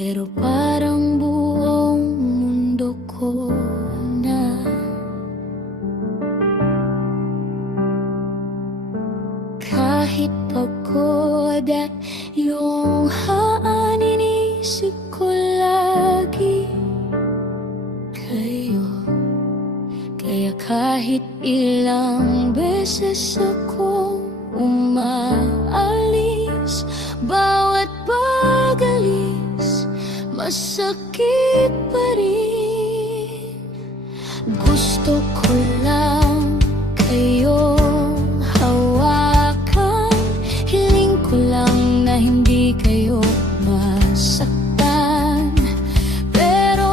pero parang buong mundo ko na. Kahit pagod at yung inisip ko lagi kayo. Kaya kahit ilang beses ako umaalis, bawat pag-alis masakit pa rin. Gusto ko lang kayong hawakan, hiling ko lang na hindi kayo masaktan. Pero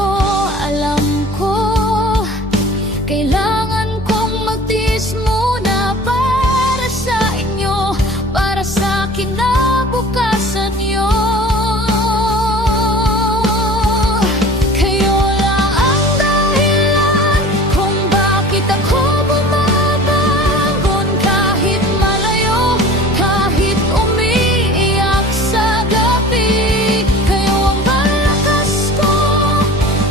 alam ko, kailangan kong magtiis muna para sa inyo, para sa kinabukasan niyo. Kayo lang ang dahilan kung bakit ako bumabangon kahit malayo, kahit umiiyak sa gabi. Kayo ang malakas ko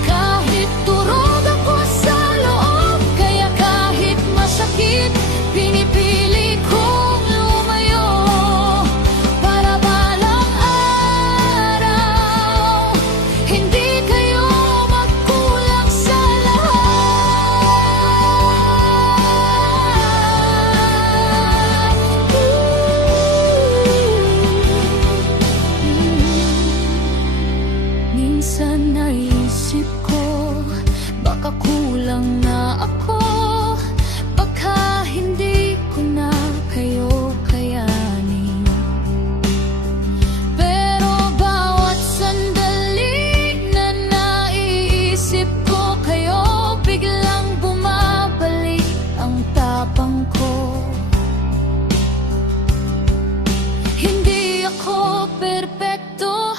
kahit turog ako sa loob. Kaya kahit masakit, pinipili kong lumayo para balang araw hindi kayo magkulang sa lahat. Minsan naisip ko, baka kulang na ako, baka hindi ko na kayo kayanin. Pero bawat sandali na naiisip ko kayo, biglang bumabalik ang tapang ko. Hindi ako perpekto,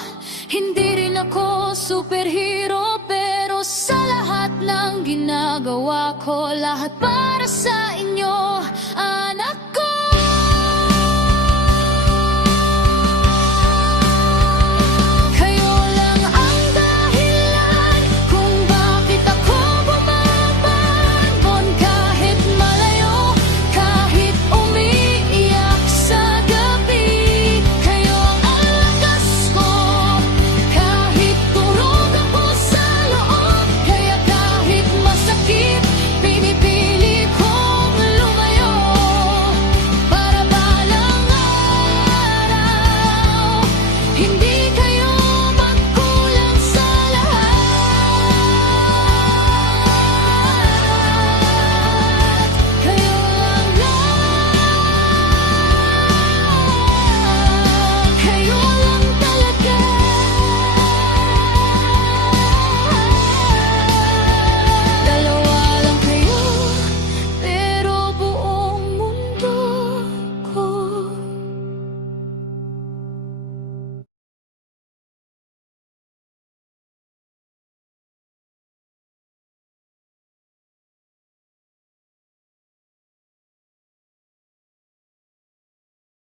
hindi rin ako superhero, pero sa lahat ng ginagawa ko, lahat para sa